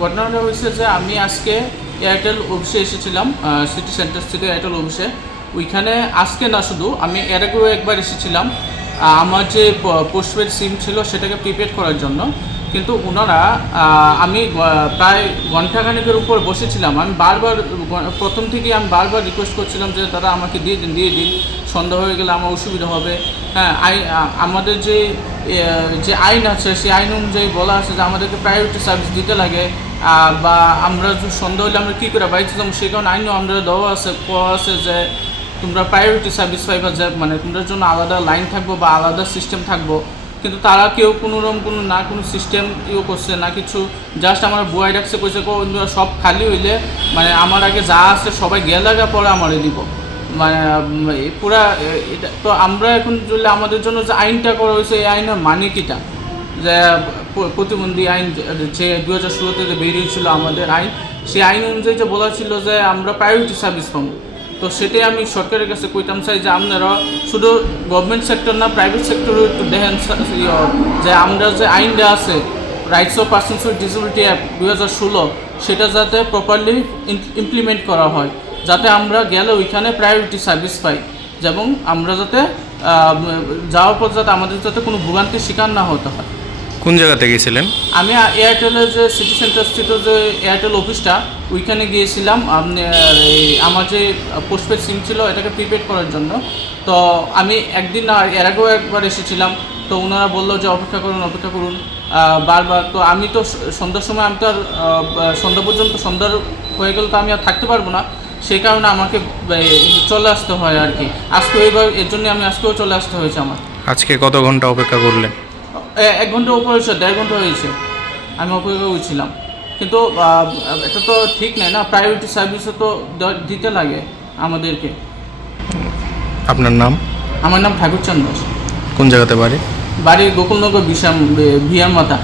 ঘটনাটা হয়েছে যে আমি আজকে এয়ারটেল অফিসে এসেছিলাম, সিটি সেন্টার থেকে এয়ারটেল অফিসে। ওইখানে আজকে না, শুধু আমি এর আগেও একবার এসেছিলাম আমার যে পোস্টপেড সিম ছিল সেটাকে প্রিপেড করার জন্য। কিন্তু ওনারা আমি প্রায় ঘন্টাখানেকের উপর বসেছিলাম। আমি বারবার প্রথম থেকেই আমি বারবার রিকোয়েস্ট করছিলাম যে দাদা আমাকে দিয়ে দিন, সন্ধ্যা হয়ে গেলে আমার অসুবিধা হবে। হ্যাঁ, আমাদের যে আইন আছে সেই আইন অনুযায়ী বলা আছে যে আমাদেরকে প্রায়োরিটি সার্ভিস দিতে লাগে, বা আমরা সন্ধ্যা হলে আমরা কী করে বাড়িতে যাবো, সেই কারণে আইনও আমরা দেওয়া আছে যে তোমরা প্রায়োরিটি সার্ভিস পাইবা, যে মানে তোমাদের জন্য আলাদা লাইন থাকবো বা আলাদা সিস্টেম থাকবো। কিন্তু তারা কেউ কোনো সিস্টেম করছে না কিছু, জাস্ট আমার বই রাখছে, কইছে সব খালি হইলে মানে আমার আগে যা আছে সবাই গেলাগা পরে আমারে দিব, মানে পুরা এটা। তো আমরা এখন যদি আমাদের জন্য যে আইনটা করা হয়েছে এই আইনের মানে কিটা, যে প্রতিবন্ধী আইন যে 2016-তে যে বেরিয়েছিল আমাদের আইন, সেই আইন অনুযায়ী যে বলা ছিল যে আমরা প্রায়োরিটি সার্ভিস পাবো। তো সেটাই আমি সরকারের কাছে কইতাম চাই যে আপনারা শুধু গভর্নমেন্ট সেক্টর না, প্রাইভেট সেক্টরেও একটু দেখেন যে আমরা যে আইনটা আছে rights of persons with disability act 2016, সেটা যাতে প্রপারলি ইমপ্লিমেন্ট করা হয়, যাতে আমরা গেলে ওইখানে প্রায়োরিটি সার্ভিস পাই, এবং আমরা যাতে যাওয়ার পর যাতে আমাদের যাতে কোনো ভোগান্তির শিকার না হতে হয়। কোন জায়গাতে গিয়েছিলেন? আমি এয়ারটেলের যে সিটি সেন্টার স্থিত যে এয়ারটেল অফিসটা, ওইখানে গিয়েছিলাম আমার যে পোস্টপেড সিম ছিল এটাকে প্রিপেড করার জন্য। তো আমি একদিন এর আগেও একবার এসেছিলাম, তো ওনারা বললো যে অপেক্ষা করুন বারবার। তো আমি তো সন্ধ্যার সময় আমি তো আর সন্ধ্যা পর্যন্ত, সন্ধ্যার হয়ে গেলে তো আমি আর থাকতে পারবো না, সেই কারণে আমাকে চলে আসতে হয় আর কি। আজকে এইভাবে এর জন্য আমি আজকেও চলে আসতে হয়েছে আমার। আজকে কত ঘন্টা অপেক্ষা করলেন? 1 ঘন্টা উপর হয়েছে, 1.5 ঘন্টা হয়েছে আমি অপেক্ষা করছিলাম। কিন্তু এটা তো ঠিক নেই না, প্রায়োরিটি সার্ভিসও তো দিতে লাগে আমাদেরকে। আপনার নাম? আমার নাম ঠাকুরচাঁদ দাস। কোন জায়গাতে বাড়ি? বাড়ি গোকুলনগর ভিয়ার মাথা।